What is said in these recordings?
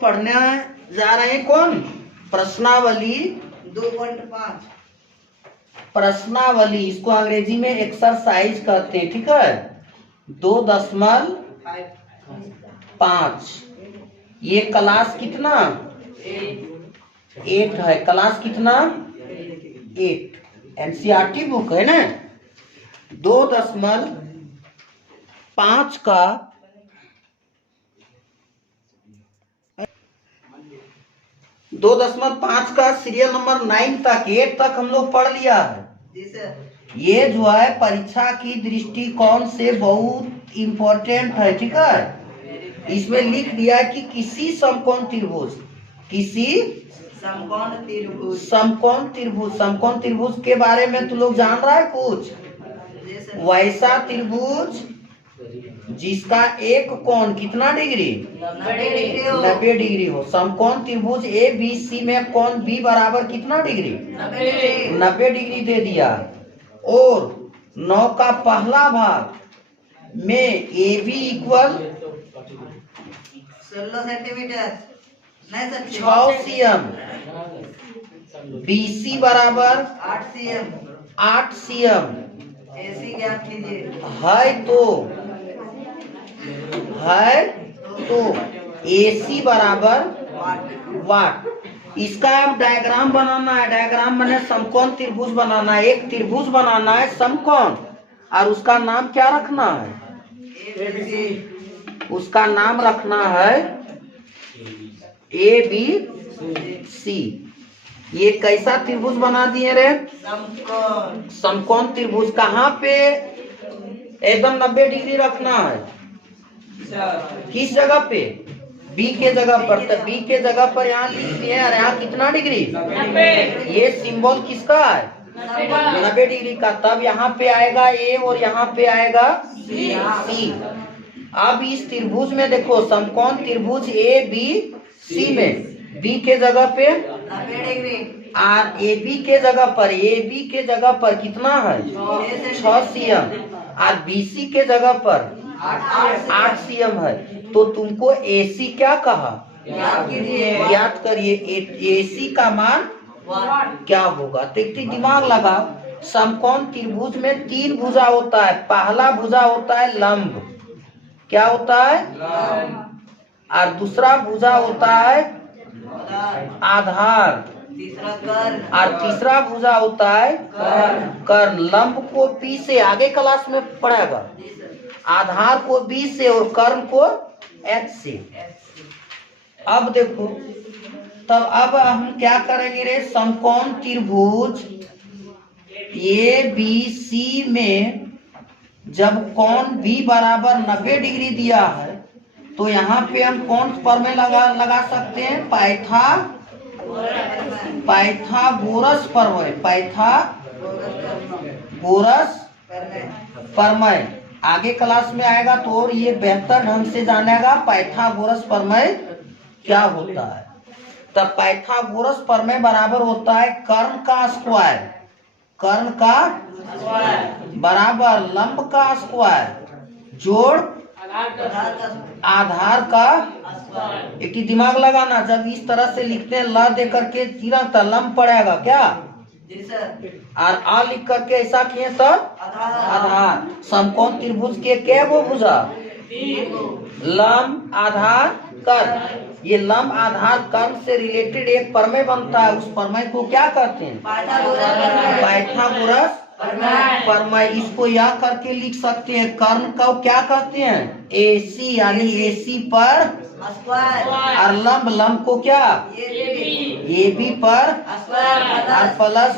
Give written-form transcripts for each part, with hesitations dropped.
लोग पढ़ने जा रहे हैं कौन? प्रश्नावली 2.5। प्रश्नावली, इसको अंग्रेजी में एक्सरसाइज कहते हैं, ठीक है। 2.5। ये क्लास कितना? 8 है। क्लास कितना? 8। एनसीईआरटी बुक है ना। 2.5 का 2.5 का सीरियल नंबर 9 तक 8 तक हम लोग पढ़ लिया है। जी सर। ये जो है परीक्षा की दृष्टिकोण से बहुत इम्पोर्टेंट है, ठीक है। इसमें लिख दिया है कि किसी समकोण त्रिभुज, किसी समकोण त्रिभुज, समकोण त्रिभुज, समकोण त्रिभुज के बारे में तू लोग जान रहा है कुछ? जी सर। वैसा त्रिभुज जिसका एक कोण कितना डिग्री? 90 डिग्री हो। 90 डिग्री हो। समकोण त्रिभुज ए बी सी में कोण बी बराबर कितना डिग्री? 90 डिग्री दे दिया। और 9 का पहला भाग में ए बी इक्वल 16 सेंटीमीटर, नहीं सर 6 cm, बी सी बराबर 8 cm, 8 cm AC ज्ञात कीजिए। है तो AC बराबर वाट। इसका हम डायग्राम बनाना है। डायग्राम बने समकोण त्रिभुज बनाना है। एक त्रिभुज बनाना है समकोण, और उसका नाम क्या रखना है? ABC। उसका नाम रखना है ABC। ये कैसा त्रिभुज बना दिए रे? समकोण। समकोण त्रिभुज। कहाँ पे एकदम 90 डिग्री रखना है? किस जगह पे? बी के जगह पर। तो बी के जगह पर यहाँ लिख दिए, और यहाँ कितना डिग्री? 90। ये सिंबल किसका है? 90 डिग्री का। तब यहाँ पे आएगा ए और यहाँ पे आएगा सी। अब इस त्रिभुज में देखो, समकोण त्रिभुज ए बी सी में बी के जगह पे 90 डिग्री, और ए बी के जगह पर, ए बी के जगह पर कितना है? 6 cm, और बी सी के जगह पर 8 cm है। तो तुमको AC क्या कहा? ज्ञात करिए AC का मान क्या होगा। तो दिमाग लगा। समकोण त्रिभुज में 3 भुजा होता है। पहला भुजा होता है लंब, क्या होता है? और दूसरा भुजा होता है आधार, तीसरा कर्ण, और तीसरा भुजा होता है कर्ण। लंब को P से आगे क्लास में पढ़ेगा, आधार को B से और कर्ण को H से। अब देखो, तब अब हम क्या करेंगे रे? समकोण त्रिभुज ABC में जब कोण B बराबर 90 डिग्री दिया है, तो यहाँ पे हम कौन प्रमेय लगा सकते हैं? पाइथागोरस प्रमेय। पाइथागोरस प्रमेय आगे क्लास में आएगा तो और ये बेहतर ढंग से जानेगा पाइथागोरस प्रमेय क्या होता है। तब पाइथागोरस प्रमेय बराबर होता है कर्ण का स्क्वायर, कर्ण का बराबर लंब का स्क्वायर जोड़ आधार का। एक ही दिमाग लगाना, जब इस तरह से लिखते हैं ल दे करके तुरंत लंब पड़ेगा क्या? और आ लिख करके ऐसा किए तब आधार। समकोण त्रिभुज के क्या वो भुजा? लंब आधार कर्ण। ये लंब आधार कर्ण से रिलेटेड एक प्रमेय बनता है। उस प्रमेय को क्या कहते हैं? पाइथागोरस प्रमेय। इसको यह करके लिख सकते हैं, कर्ण को क्या कहते हैं? AC, यानी AC पर और लंब, लंब को क्या? AB पर और प्लस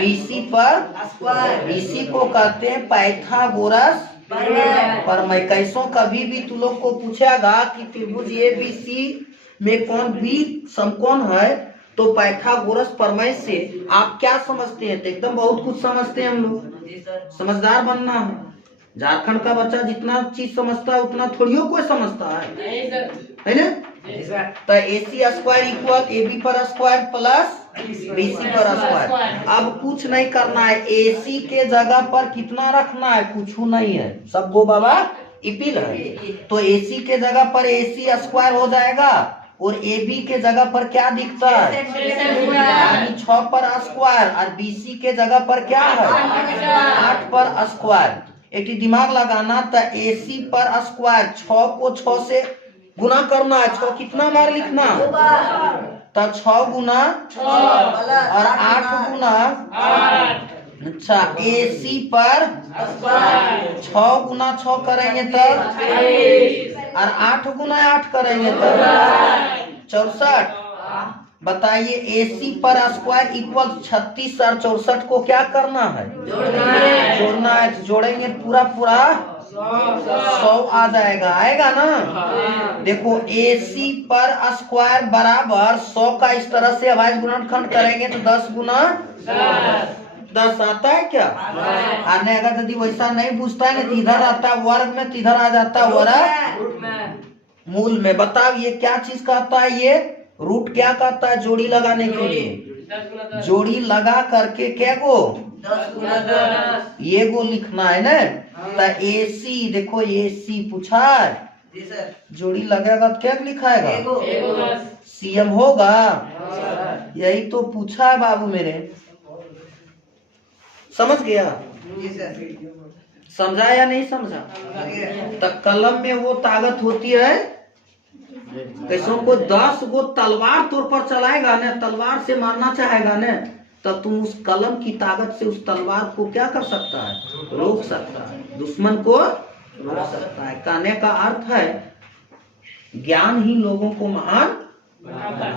BC पर। BC को कहते हैं पाइथागोरस प्रमेय। कैसो कभी भी तू लोग को पूछेगा कि त्रिभुज ABC में कौन भी समकोण है, तो पाइथागोरस प्रमेय से आप क्या समझते हैं? तो एकदम बहुत कुछ समझते हैं हम लोग। समझदार बनना है। झारखंड का बच्चा जितना चीज समझता है उतना थोड़ी कोई समझता है ना। तो AC स्क्वायर इक्वल AB पर स्क्वायर प्लस BC पर स्क्वायर। अब कुछ नहीं करना है, AC के जगह पर कितना रखना है? कुछ नहीं है, सब गो बाबा इपिल है, तो AC के जगह पर AC स्क्वायर हो जाएगा और AB के जगह पर क्या दिखता है, यानी 6 पर स्क्वायर, और BC के जगह पर क्या है, 8 पर स्क्वायर। एक दिमाग लगाना था, AC पर स्क्वायर 6 को 6 से गुना करना है, 6 कितना बार लिखना, तो 6 गुना और 8 गुना, अच्छा AC पर 6 गुना 6 करेंगे तब, और 8 गुना 8 करेंगे तब 64। बताइए AC पर स्क्वायर इक्वल 36 और 64 को क्या करना है, जोड़ना है। जोड़ेंगे पूरा पूरा 100 आ जाएगा, आएगा ना। देखो AC पर स्क्वायर बराबर 100 का इस तरह से अभाज्य गुणनखंड करेंगे तो 10 गुना 10 आता है क्या, आने अगर यदि वैसा नहीं पूछता है ना तो इधर आता वर्ग में, तो इधर आ जाता वर्ग मूल में। बताओ ये क्या चीज कहता है, ये रूट क्या कहता है, जोड़ी लगाने के लिए, जोड़ी लगा करके क्या को 10 ये को लिखना है ना। तो AC देखो AC पूछा है, जोड़ी लगेगा तो क्या लिखाएगा, CM होगा, यही तो पूछा है बाबू मेरे, समझ गया, समझा या नहीं समझा। तो कलम में वो ताकत होती है, कैसों को 10 गो तलवार तोर पर चलाएगा ना, तलवार से मारना चाहेगा ना, तब तुम उस कलम की ताकत से उस तलवार को क्या कर सकता है, रोक सकता है, दुश्मन को रोक सकता है। कहने का अर्थ है ज्ञान ही लोगों को महान बनाता है,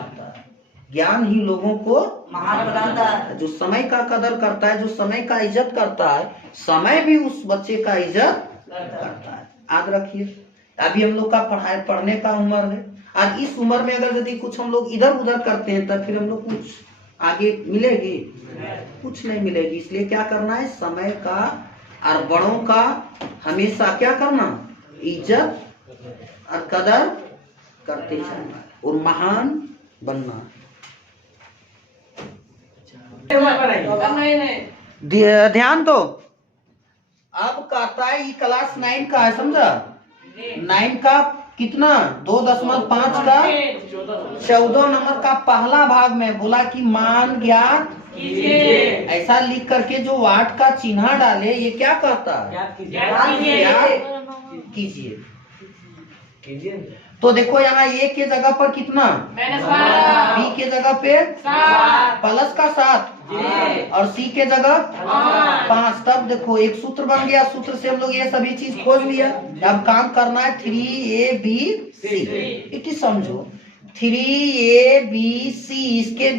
ज्ञान ही लोगों को महान बनाता है। जो समय का कदर करता है, जो समय का इज्जत करता है, समय भी उस बच्चे का इज्जत करता है। याद रखिए, अभी हम लोग का पढ़ने का उम्र है, आज इस उम्र में अगर यदि कुछ हम लोग इधर उधर करते हैं तो फिर हम लोग कुछ आगे मिलेगी, कुछ नहीं मिलेगी। इसलिए क्या करना है, समय का और बड़ों का हमेशा क्या करना, इज्जत और कदर करते जाना और महान बनना। ध्यान दो, अब कहता है ये क्लास 9 का है, समझा, 9 का कितना 2.5 का 14 नंबर का पहला भाग में बोला कि मान ज्ञात ऐसा लिख करके जो वाट का चिन्ह डाले, ये क्या कहता है, कीजिए। तो देखो यहाँ A के जगह पर कितना, B के जगह पे प्लस का 7 और C के जगह 5। तब देखो एक सूत्र बन गया, सूत्र से हम लोग ये सभी चीज खोज लिया। अब काम करना है 3ABC, इट समझो 3ABC, इसके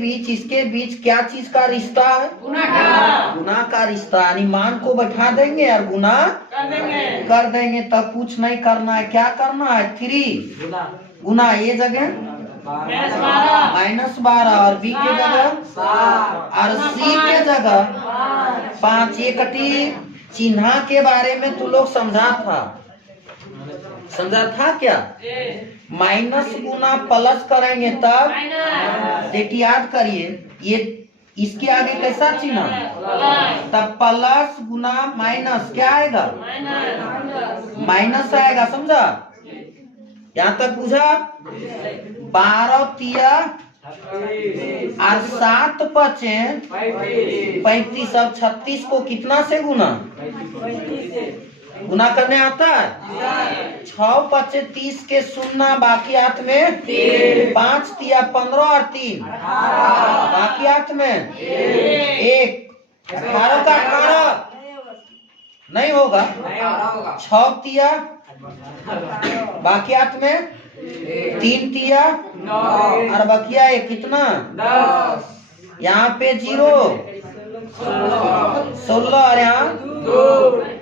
बीच क्या चीज का रिश्ता है, गुना का रिश्ता, यानी मान को बैठा देंगे और गुना कर देंगे। तब कुछ नहीं करना है, क्या करना है, 3 गुना ये जगह -12 और B के जगह और C के जगह 5। ये कटी चिन्ह के बारे में तू लोग समझा था क्या, माइनस गुना प्लस करेंगे तब, देखिए याद करिए, ये इसके आगे कैसा चिन्ह, तब प्लस गुना माइनस क्या आएगा, माइनस आएगा, समझा, यहाँ तक बुझा। 12 तिया और 7 पचे 35 और 36 को कितना से गुना करने आता है, 6 पचे 30 के सुनना, बाकी हाथ में 5 तिया 15 और 3 बाकी हाथ में 1, 18 का 18 नहीं होगा, 6 तिया बाकी हाथ में 3 तिया और बकिया 1 कितना, यहाँ पे 0 16 और यहाँ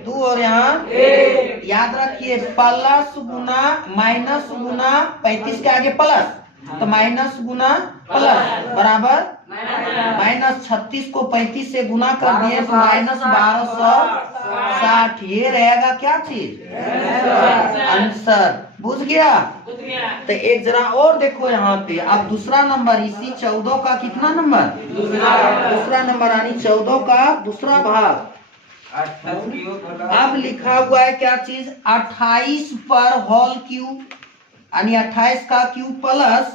2 और यहाँ 1। याद रखिए प्लस गुना माइनस गुना 35 के आगे प्लस, तो माइनस गुना प्लस बराबर -36 को 35 से गुना कर दिए तो -1260। ये रहेगा क्या चीज, आंसर। बुझ गया। तो एक जरा और देखो यहाँ पे, अब दूसरा नंबर इसी 14 का कितना नंबर, दूसरा नंबर यानी 14 का दूसरा भाग। अब लिखा हुआ है क्या चीज, 28 पर होल क्यूब, यानी 28 का क्यूब प्लस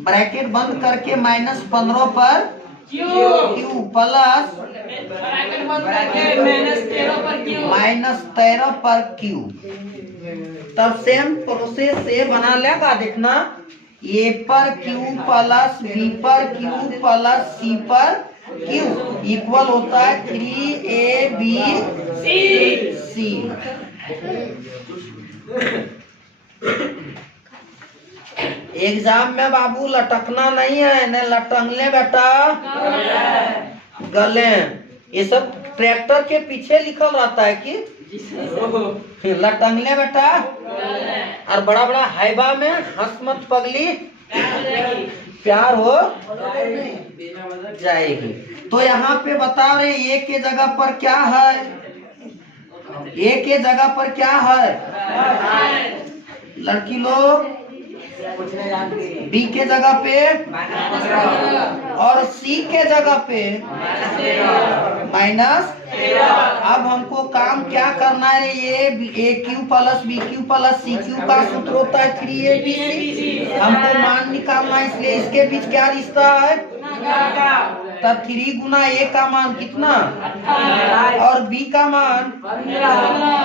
ब्रैकेट बंद करके माइनस 15 पर क्यूब प्लस माइनस 13 पर क्यूब। तब सेम प्रोसेस से बना लेगा, देखना ए पर क्यूब प्लस बी पर क्यूब प्लस सी पर क्यूब इक्वल होता है 3AB C। एग्जाम में बाबू लटकना नहीं है, न लटकने बेटा गले। ये सब ट्रैक्टर के पीछे लिखल रहता है कि लटकने बेटा, और बड़ा बड़ा हाइबा में हंस मत पगली, प्यार हो जाएगी। तो यहाँ पे बता रहे ए के जगह पर क्या है, ए के जगह पर क्या है लड़की लोग, बी के जगह पे और सी के जगह पे माइनस। अब हमको काम क्या करना है, ये A Q plus B Q plus C Q का सूत्र होता है 3ABC। हमको मान निकालना है, इसलिए इसके बीच क्या रिश्ता है, तब 3 गुना ए का मान कितना और बी का मान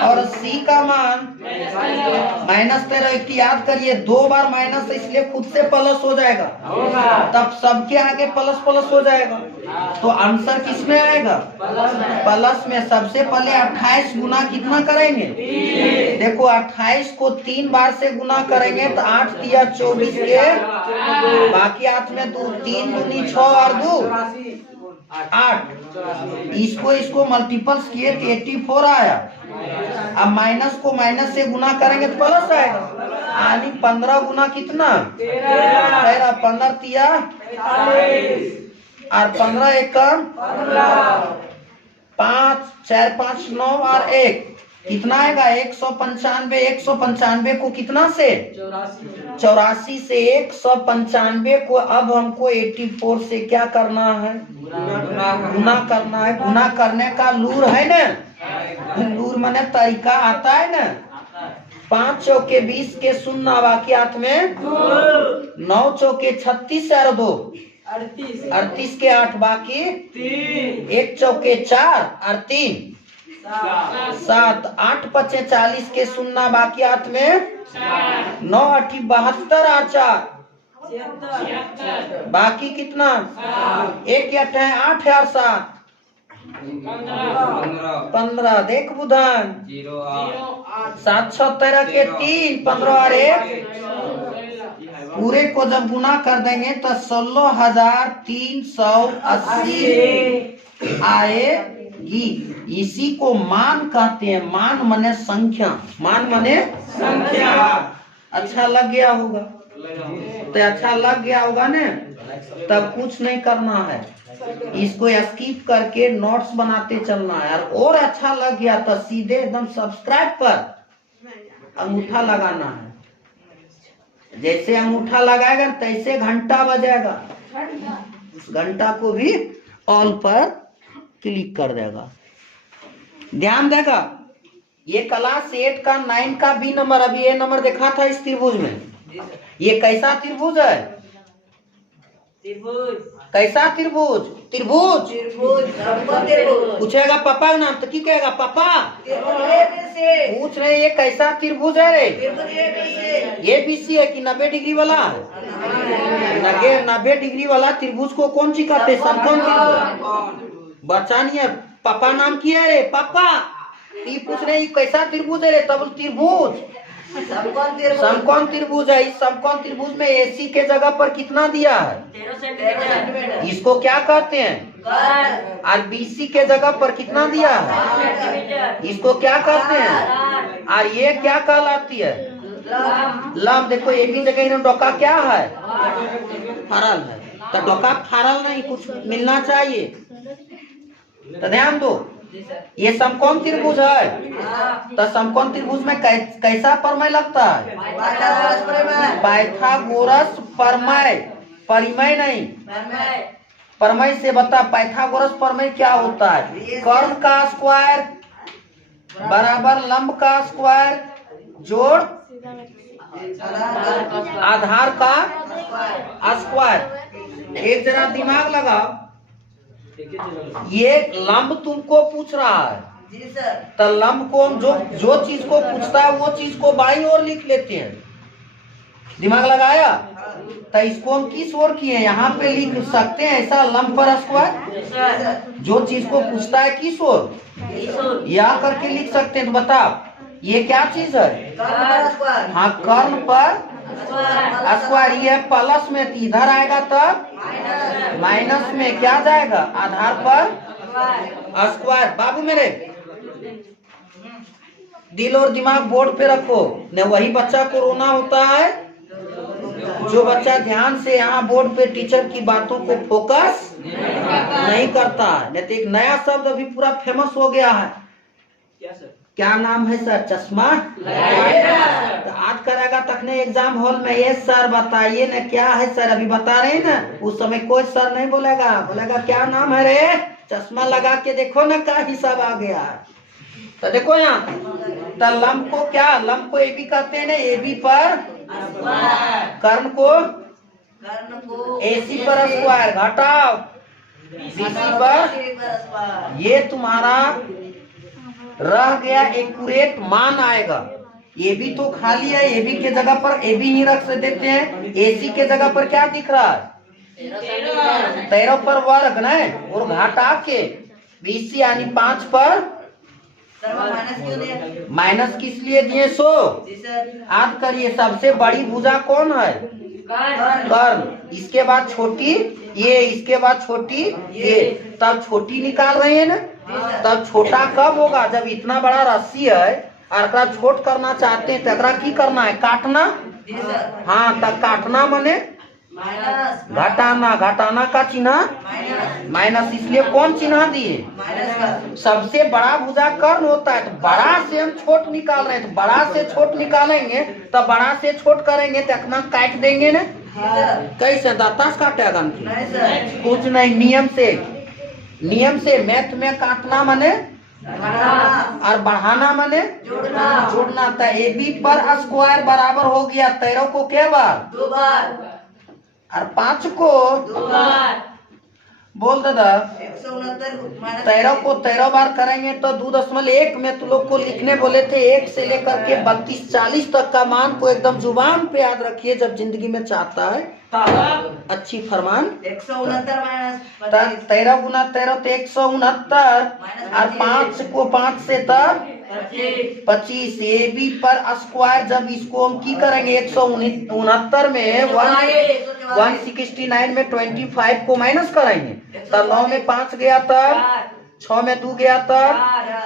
और सी का मान माइनस 13। याद करिए 2 बार माइनस, इसलिए खुद से प्लस हो जाएगा, तब सबके आगे प्लस प्लस हो जाएगा। तो आंसर किस में आएगा, प्लस में। सबसे पहले 28 गुना कितना करेंगे, देखो 28 को 3 बार से गुना करेंगे तो 8 तिया 24 के बाकी 8 में 2, 3 दूनी 6 और 2 8। इसको मल्टीपल्स किए तो 84 आया। अब माइनस को माइनस से गुना करेंगे तो प्लस आएगा, यानी 15 गुना कितना 13, 15 तिया और 15 एकम 5, 4, 5, 9 और 1 कितना आएगा 195। 195 को कितना से 84 से 195 को अब हमको 84 से क्या करना है, गुना करना है। गुना करने का लूर है ना, लूर माने तरीका आता है ना। 5 चौके 20 के 0 बाकी हाथ में 9 चौके 36 और 2 38 के 8 बाकी 1 चौके 4 और 3 7 8 5 40 के 0 बाकी हाथ में 9 8 72 और 4 बाकी कितना 1 8 है 8 और 7 15। देख बुधन 7 6 13 के 3 15 और 1 पूरे को जब गुना कर देंगे तो 16,380 आएगी। इसी को मान कहते हैं। मान मने संख्या, मान मने संख्या। अच्छा लग गया होगा, तो अच्छा लग गया होगा ना, तब कुछ नहीं करना है, इसको स्किप करके नोट्स बनाते चलना है। और अच्छा लग गया तो सीधे एकदम सब्सक्राइब पर अंगूठा लगाना है। जैसे अंगूठा लगाएगा तैसे घंटा बजेगा, उस घंटा को भी ऑल पर क्लिक कर देगा। ध्यान देगा, ये क्लास 8 का 9 का बी नंबर, अभी ये नंबर देखा था इस त्रिभुज में। ये कैसा त्रिभुज है, कैसा त्रिभुज, त्रिभुज पूछेगा पापा का नाम तो की कहेगा पापा, पूछ रहे ये कैसा त्रिभुज है रे, ABC है कि 90 डिग्री वाला, 90 डिग्री वाला त्रिभुज को कौन सी कहते हैं, समकोण त्रिभुज। बच्चा नहीं है, पापा नाम किया है रे पापा, ये पूछ रहे कैसा त्रिभुज है रे, तब त्रिभुज समकोण त्रिभुज है। इस समकोण त्रिभुज में AC के जगह पर कितना दिया है, 13 सेंटीमीटर, इसको क्या कहते हैं, और BC के जगह पर कितना दिया है, इसको क्या कहते हैं, और ये क्या कहलाती है, लंब। देखो ये भी जगह डोका क्या है, फरल है, तो डोका फरल नहीं, कुछ मिलना चाहिए, तो ध्यान दो। ये समकोण त्रिभुज है, तो समकोण त्रिभुज में कैसा प्रमेय लगता है, पाइथागोरस प्रमेय, परिमेय नहीं, प्रमेय से बता, पाइथागोरस प्रमेय क्या होता है? कर्ण का स्क्वायर बराबर लंब का स्क्वायर जोड़ आधार का स्क्वायर। एक जरा दिमाग लगाओ, ये लंब तुमको पूछ रहा है, जी सर। तो लंब को हम जो चीज को पूछता है वो चीज को बाईं ओर लिख लेते हैं। दिमाग लगाया? तो इसको हम किस ओर किए, यहाँ पे लिख सकते हैं ऐसा, लंब पर स्क्वायर। जो चीज को पूछता है किस ओर, या करके लिख सकते हैं। तो बताओ ये क्या चीज है? हाँ, कर्ण पर स्क्वायर। ये प्लस में तो इधर आएगा, तब माइनस में क्या जाएगा? आधार पर स्क्वायर। बाबू मेरे, दिल और दिमाग बोर्ड पे रखो। न वही बच्चा को रोना होता है जो बच्चा ध्यान से यहाँ बोर्ड पे टीचर की बातों को फोकस नहीं करता है। नहीं तो एक नया शब्द अभी पूरा फेमस हो गया है। क्या नाम है सर? चश्मा। तो आज करेगा तखने एग्जाम हॉल में, ये सर बताइए ना क्या है सर, अभी बता रहे हैं ना, उस समय कोई सर नहीं बोलेगा, बोलेगा क्या नाम है रे? चश्मा लगा के देखो ना क्या हिसाब आ गया है। तो देखो यहाँ, तो लंब को क्या, लंब को एबी कहते हैं ना, एबी पर कर्ण को एसी पर स्क्वायर, घटाओ बीसी पर। ये तुम्हारा रह गया एक्यूरेट मान आएगा। ये भी तो खाली है, ए बी के जगह पर ए बी ही रख देते हैं। एसी के जगह पर क्या दिख रहा है? 13 पर वर्ग नहीं, और घटा के बीसी यानी 5 पर माइनस किस लिए दिए? सो याद करिए, सबसे बड़ी भुजा कौन है? कर्ण। इसके बाद छोटी ये, इसके बाद छोटी ये, तब छोटी निकाल रहे हैं ना। तब छोटा कब होगा? जब इतना बड़ा रस्सी है और छोट करना चाहते हैं, तो की करना है? काटना। हाँ, तब काटना मने घटाना, घटाना का चिन्ह माइनस, इसलिए कौन चिन्ह दिए? सबसे बड़ा भुजा कर्ण होता है, तो बड़ा से हम छोट निकाल रहे हैं, तो बड़ा से छोट निकालेंगे, तो बड़ा से छोट करेंगे तो अपना काट देंगे ना। कैसे दाता से काटेगा? कुछ नहीं, नियम से मैथ में काटना मने और बढ़ाना मने जोड़ना। था ए बी पर स्क्वायर बराबर हो गया 13 को क्या बार? 2 बार। और 5 को 2 बार। बोल दादा, 13 को 13 बार करेंगे तो 2.1 में तुम लोग को लिखने बोले थे, 1 से लेकर के 32-40 तक का मान को एकदम जुबान पे याद रखिए। जब जिंदगी में चाहता है अच्छी फरमान 169 13 गुना 13 तो 169, और 5 को 5 से तब 25। ए बी पर स्क्वायर, जब इसको हम की करेंगे 169 में 169 में 25 को माइनस करेंगे, तब 9 में 5 गया, तब 6 में 2 गया, तब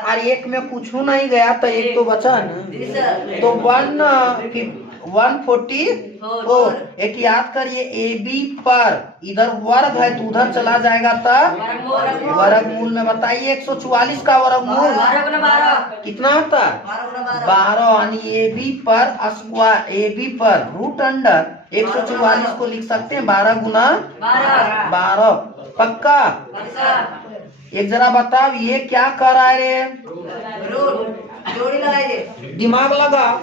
और 1 में कुछ नहीं गया, तो 1 तो बचा ना। तो 144। एक याद करिए, ए बी पर इधर वर्ग है तो उधर चला जाएगा, तब वर्गमूल में बताइए 144 का वर्गमूल कितना होता है? 12। यानी ए बी पर स्क्वायर, ए बी पर रूट अंडर 144 को लिख सकते हैं 12 गुना 12। पक्का? एक जरा बताओ ये क्या कर रहा है रे? जोड़ी लगाइए, दिमाग लगा।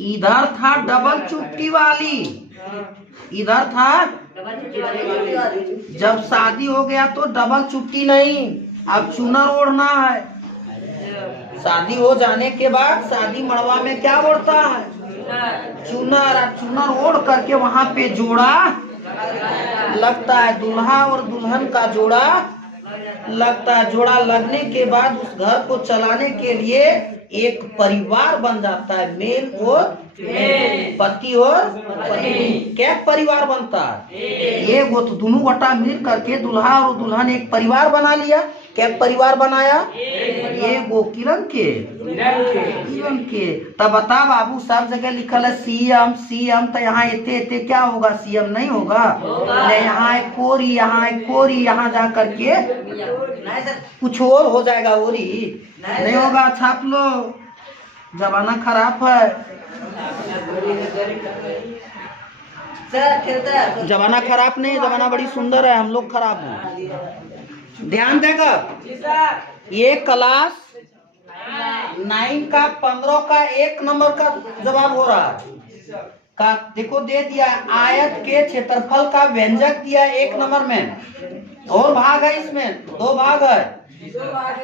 इधर था डबल चुट्टी वाली, इधर था, जब शादी हो गया तो डबल चुट्टी नहीं, अब चुनर ओढ़ना है। शादी हो जाने के बाद शादी मड़वा में क्या ओढ़ता है? चुनर। अब चुनर ओढ़ करके वहां पे जोड़ा लगता है, दूल्हा और दुल्हन का जोड़ा लगता है। जोड़ा लगने के बाद उस घर को चलाने के लिए एक परिवार बन जाता है, मेल और पति और पत्नी। क्या परिवार बनता है? ये वो तो दोनों गोटा मिल करके दुल्हा और दुल्हन एक परिवार बना लिया। क्या परिवार बनाया? ये वो किरण के। तब बता बाबू, सब जगह लिखल है सीएम, तो यहाँ एते क्या होगा? सीएम नहीं होगा। यहाँ एक कोरी, यहाँ एक कोरी, यहाँ जा करके कुछ और हो जाएगा। ओरी नहीं होगा, छाप लो, जमाना खराब है। सर खेलता जमाना खराब नहीं, जमाना बड़ी सुंदर है, हम लोग खराब हैं। ध्यान देगा, ये क्लास 9 का 15 का 1 नंबर का जवाब हो रहा है। का देखो दे दिया, आयत के क्षेत्रफल का व्यंजक दिया 1 नंबर में। और भाग है, इसमें 2 भाग है।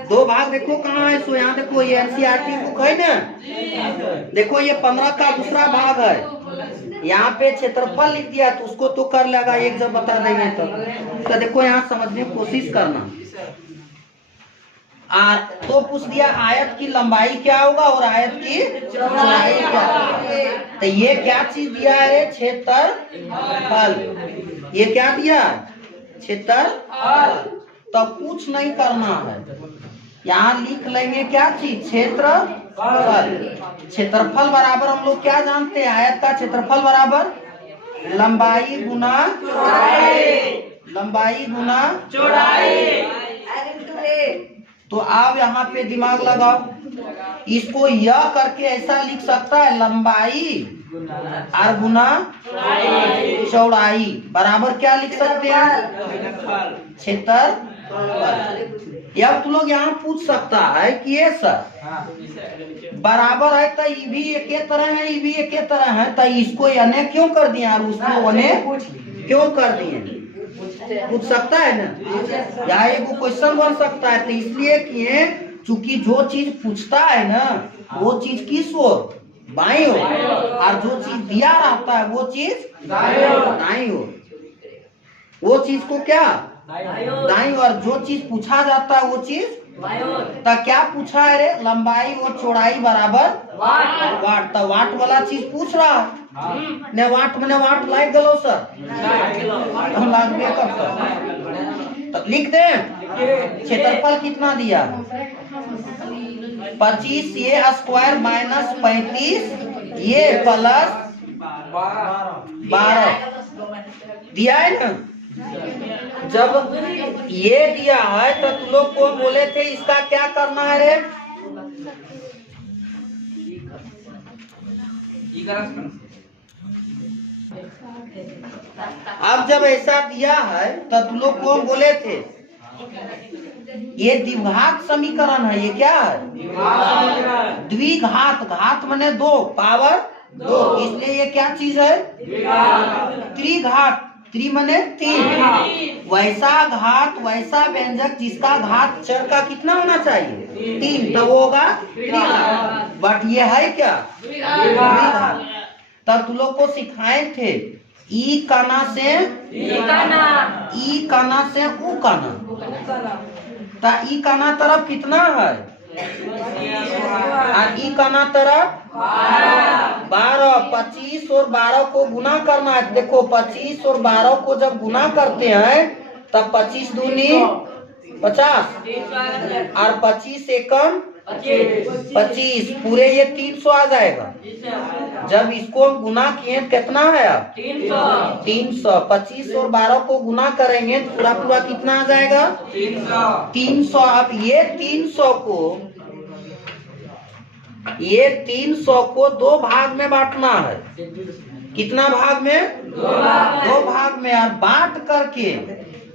2 भाग देखो कहाँ है, सो यहाँ देखो, ये एनसीईआरटी बुक है ना, देखो ये 15 का दूसरा भाग है। यहाँ पे क्षेत्रफल लिख दिया तो उसको तो कर लेगा, एक जब बता देंगे तो देखो यहाँ समझने की कोशिश करना। तो पूछ दिया आयत की लंबाई क्या होगा और आयत की चौड़ाई क्या होगा। तो ये क्या चीज दिया है, क्षेत्रफल। ये क्या दिया, क्षेत्रफल। तो कुछ नहीं करना है, यहाँ लिख लेंगे क्या चीज, क्षेत्रफल। क्षेत्रफल बराबर हम लोग क्या जानते हैं, आयत का क्षेत्रफल बराबर लंबाई गुना चौड़ाई, लंबाई गुना चौड़ाई। तो आप यहाँ पे दिमाग लगाओ, इसको यह करके ऐसा लिख सकता है, लंबाई और गुना चौड़ाई बराबर क्या लिख सकते हैं, क्षेत्रफल। अब तुम लोग यहाँ पूछ सकता है कि ये सर बराबर है तो ये भी एक तरह है, ये भी एक तरह है, तो इसको यानी क्यों कर दिया और उसको वने क्यों कर दिए, पूछ सकता है ना, या एक क्वेश्चन बन सकता है। तो इसलिए किए चूंकि जो चीज पूछता है ना वो चीज किस ओर, बाईं ओर, और जो चीज दिया रहता है वो चीज दाईं ओर, वो चीज को क्या दाईं ओर, जो चीज पूछा जाता है वो चीज। तो क्या पूछा है रे, लंबाई और चौड़ाई बराबर वाट। तो वाट वाला चीज पूछ रहा है ने, वाट मैंने वाट लाइक गलो सर, हम लागबे कर तो लिख दे। क्षेत्रफल कितना दिया, 25 ये स्क्वायर माइनस 35 ये प्लस 12 दिया है ना। जब ये दिया है तो तुम लोग को बोले थे इसका क्या करना है रे, अब जब ऐसा दिया है तो तुम लोग को बोले थे ये द्विघात समीकरण है, ये क्या है, द्विघात, घात माने 2 पावर 2, इसलिए ये क्या चीज है, त्रिघात, त्रि माने 3, वैसा घात वैसा व्यंजक जिसका घात चर का कितना होना चाहिए 3, तो वो होगा त्रिघात। बट ये है क्या द्विघात। तब तुम लोग को सिखाए थे ई काना से ई काना से ऊ काना, तो ई काना तरफ कितना है और ई काना तरफ 12, 25 और 12 को गुना करना है। देखो 25 और 12 को जब गुना करते हैं तब 25 दूनी 50 और 25 एकम 25, पूरे ये 300 आ जाएगा। जब इसको गुना किए कितना है अब 300, 25 और 12 को गुना करेंगे तो पूरा पूरा कितना आ जाएगा 300। अब ये 300 को 2 भाग में बांटना है, कितना भाग में 2 भाग में, और बांट करके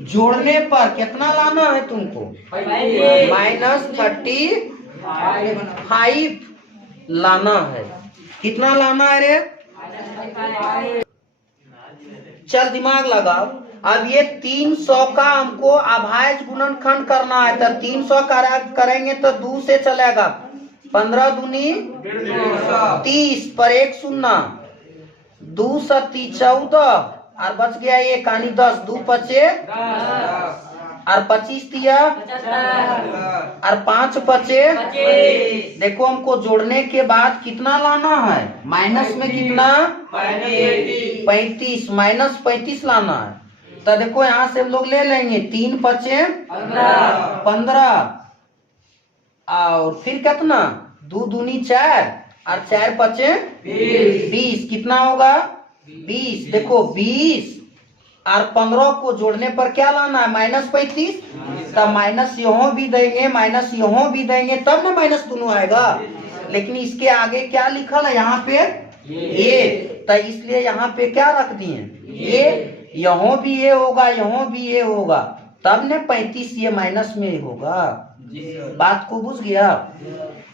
जोड़ने पर कितना लाना है तुमको -35 लाना है। कितना लाना है रे, चल दिमाग लगाओ। अब ये 300 का हमको अभाज्य गुणनखंड करना है, तो 300 करेंगे तो 2 से चलेगा, 15 दूनी 30 पर 1 शून्य, 2 सती 14 और बच गया ये कहानी 10, 2 पचे और 25 दिया और 5 पचे। देखो हमको जोड़ने के बाद कितना लाना है, माइनस में कितना 35, -35 लाना है। तो देखो यहाँ से हम लोग ले लेंगे 3 पचे 15 और फिर कितना 2 दूनी 4 और 4 पचे 20, कितना होगा 20। देखो 20 और 15 को जोड़ने पर क्या लाना है -35, तब माइनस यहाँ भी देंगे माइनस यहाँ भी देंगे तब ना माइनस दोनों आएगा। लेकिन इसके आगे क्या लिखल है यहाँ पे ये, तो इसलिए यहाँ पे क्या रख दिए ये, यहाँ भी ये होगा, यहाँ भी ये होगा, तब ने 35 ये माइनस में होगा। बात को बुझ गया?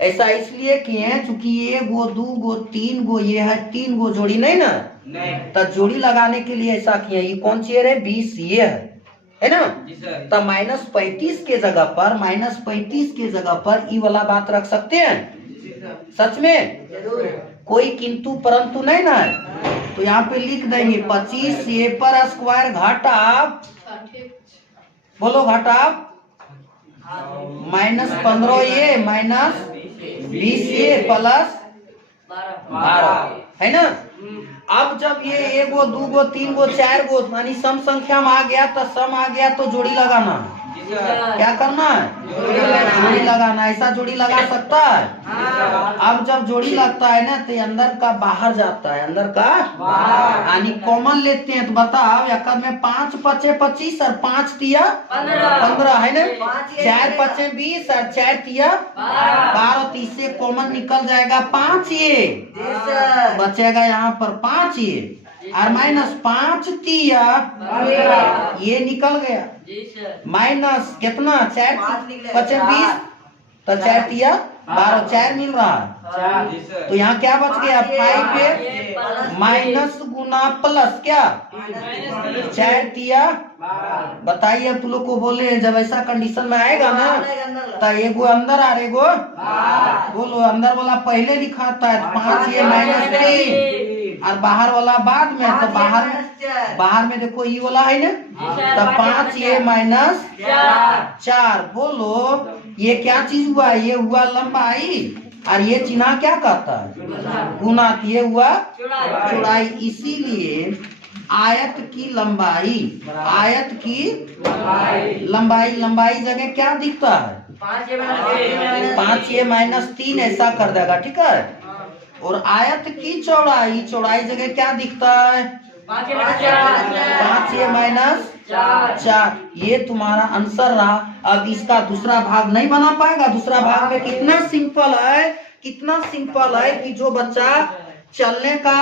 ऐसा इसलिए किए चूंकि ये गो 2 गो 3 गो ये है, 3 गो जोड़ी नहीं ना, तो जोड़ी लगाने के लिए ऐसा किए। ये कौन सी है? 20 ये है ना, तो -35 के जगह पर, -35 के जगह पर ई वाला बात रख सकते हैं। सच में कोई किंतु परंतु नहीं ना है, तो यहाँ पे लिख देंगे 25 ये पर स्क्वायर घटा, बोलो घटा -15 ये -20 ये प्लस 12 है ना। अब जब ये 1 गो 2 गो 3 गो 4 गो यानी सम संख्या में आ गया, तो सम आ गया तो जोड़ी लगाना है। क्या करना है? जोड़ी लगाना। ऐसा जोड़ी लगा सकता है। अब जब जोड़ी लगता है ना, तो अंदर का बाहर जाता है, अंदर का यानी कॉमन लेते हैं। तो बताओ एक में 5 पचे 25 और 5 तिया 15 है ना, 4 पचे 20 और 4 तिया 12, 30 से कॉमन निकल जाएगा 5 ये, बचेगा यहाँ पर 5 ये और -5 तिया ये निकल गया, माइनस कितना 4 पचे 20, तो 4 तिया 12, 4 मिल रहा है। तो यहाँ क्या बच गया? 5 पे माइनस गुना प्लस क्या 4 तिया। बताइए तुम लोग को बोले जब ऐसा कंडीशन में आएगा ना, तो एगो अंदर और एगो बोलो अंदर वाला पहले लिखाता है, 5 ये -3 और बाहर वाला बाद में, तो बाहर में देखो ये वाला है ना, तो 5 ये -4। बोलो ये क्या चीज हुआ? ये हुआ लंबाई, और ये चिन्ह क्या कहता है? गुना। ये हुआ चौड़ाई। इसीलिए आयत की लंबाई, आयत की लंबाई जगह क्या दिखता है? 5 ये -3 ऐसा कर देगा, ठीक है। और आयत की चौड़ाई जगह क्या दिखता है? 5 ये -4। ये तुम्हारा आंसर रहा। अब इसका दूसरा भाग नहीं बना पाएगा। दूसरा भाग में कितना सिंपल है, कितना सिंपल है कि जो बच्चा चलने का